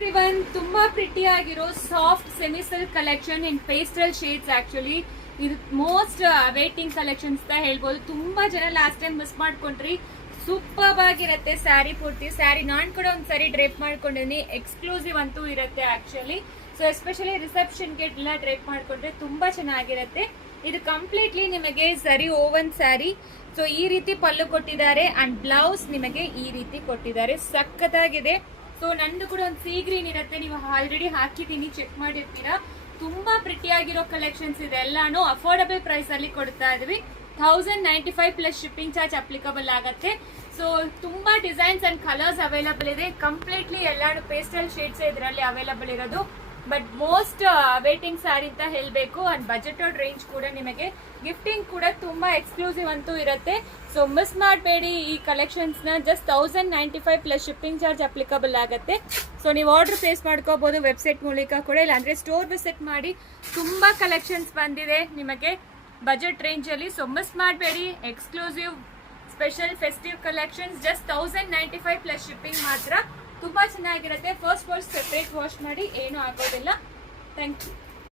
Everyone, ತುಂಬಾ pretty ಆಗಿರೋ soft semi silk collection ಇನ್ pastel shades. Actually ಇದು ಮೋಸ್ಟ್ ವೇಟಿಂಗ್ ಕಲೆಕ್ಷನ್ಸ್ ಅಂತ ಹೇಳ್ಬೋದು. ತುಂಬಾ ಜನ ಲಾಸ್ಟ್ ಟೈಮ್ ಮಿಸ್ ಮಾಡ್ಕೊಂಡ್ರಿ. ಸೂಪರ್ ಆಗಿರುತ್ತೆ ಸ್ಯಾರಿ ಪೂರ್ತಿ. ಸ್ಯಾರಿ ನಾನ್ ಕೂಡ ಒಂದ್ ಸರಿ ಡ್ರೇಪ್ ಮಾಡ್ಕೊಂಡಿದ್ದೀನಿ. ಎಕ್ಸ್ಕ್ಲೂಸಿವ್ ಅಂತೂ ಇರುತ್ತೆ ಆಕ್ಚುಲಿ. ಸೊ ಎಸ್ಪೆಷಲಿ ರಿಸೆಪ್ಷನ್ಗೆ ಎಲ್ಲ ಡ್ರೇಪ್ ಮಾಡ್ಕೊಂಡ್ರೆ ತುಂಬಾ ಚೆನ್ನಾಗಿರುತ್ತೆ. ಇದು ಕಂಪ್ಲೀಟ್ಲಿ ನಿಮಗೆ ಸರಿ ಓವನ್ ಸ್ಯಾರಿ. ಸೊ ಈ ರೀತಿ ಪಲ್ಲು ಕೊಟ್ಟಿದ್ದಾರೆ ಅಂಡ್ ಬ್ಲೌಸ್ ನಿಮಗೆ ಈ ರೀತಿ ಕೊಟ್ಟಿದ್ದಾರೆ. ಸಖತ್ತಾಗಿದೆ. ಸೊ ನಂದು ಕೂಡ ಒಂದು ಸೀ ಗ್ರೀನ್ ಇರುತ್ತೆ. ನೀವು ಆಲ್ರೆಡಿ ಹಾಕಿದ್ದೀನಿ, ಚೆಕ್ ಮಾಡಿರ್ತೀರಾ. ತುಂಬಾ ಪ್ರಿಟಿ ಆಗಿರೋ ಕಲೆಕ್ಷನ್ಸ್ ಇದೆ. ಎಲ್ಲಾನು ಅಫೋರ್ಡಬಲ್ ಪ್ರೈಸ್ ಅಲ್ಲಿ ಕೊಡ್ತಾ ಇದ್ವಿ. 1095 ಪ್ಲಸ್ ಶಿಪ್ಪಿಂಗ್ ಚಾರ್ಜ್ ಅಪ್ಲಿಕಬಲ್ ಆಗುತ್ತೆ. ಸೊ ತುಂಬಾ ಡಿಸೈನ್ಸ್ ಅಂಡ್ ಕಲರ್ಸ್ ಅವೈಲಬಲ್ ಇದೆ. ಕಂಪ್ಲೀಟ್ಲಿ ಎಲ್ಲಾನು ಪೇಸ್ಟಲ್ ಶೇಡ್ಸ್ ಇದರಲ್ಲಿ ಅವೈಲಬಲ್ ಇರೋದು. ಬಟ್ ಮೋಸ್ಟ್ ವೇಟಿಂಗ್ ಸ್ಯಾರಿ ಅಂತ ಹೇಳಬೇಕು. ಅಂಡ್ ಬಜೆಟೆಡ್ ರೇಂಜ್ ಕೂಡ ನಿಮಗೆ ಗಿಫ್ಟಿಂಗ್ ಕೂಡ ತುಂಬಾ ಎಕ್ಸ್ಕ್ಲೂಸಿವ್ ಅಂತೂ ಇರುತ್ತೆ. ಸೊ ಮಿಸ್ ಮಾಡಬೇಡಿ ಈ ಕಲೆಕ್ಷನ್ಸ್ ನ. Just 1095 plus shipping charge applicable ಆಗುತ್ತೆ. ಸೊ ನೀವು ಆರ್ಡರ್ ಪ್ಲೇಸ್ ಮಾಡ್ಕೋಬಹುದು ವೆಬ್ಸೈಟ್ ಮೂಲಕ ಕೂಡ, ಇಲ್ಲಾಂದ್ರೆ ಸ್ಟೋರ್ ವಿಸಿಟ್ ಮಾಡಿ. ತುಂಬಾ ಕಲೆಕ್ಷನ್ಸ್ ಬಂದಿದೆ ನಿಮಗೆ ಬಜೆಟ್ ರೇಂಜ್ ಅಲ್ಲಿ. ಸೊ ಮಿಸ್ ಮಾಡಬೇಡಿ. Exclusive special festive collections just 1095 plus shipping ಮಾತ್ರ. ತುಂಬಾ ಚೆನ್ನಾಗಿರುತ್ತೆ. ಫಸ್ಟ್ ವಾಶ್ ಸೆಪರೇಟ್ ವಾಶ್ ಮಾಡಿ, ಏನೂ ಆಗೋದಿಲ್ಲ. Thank you.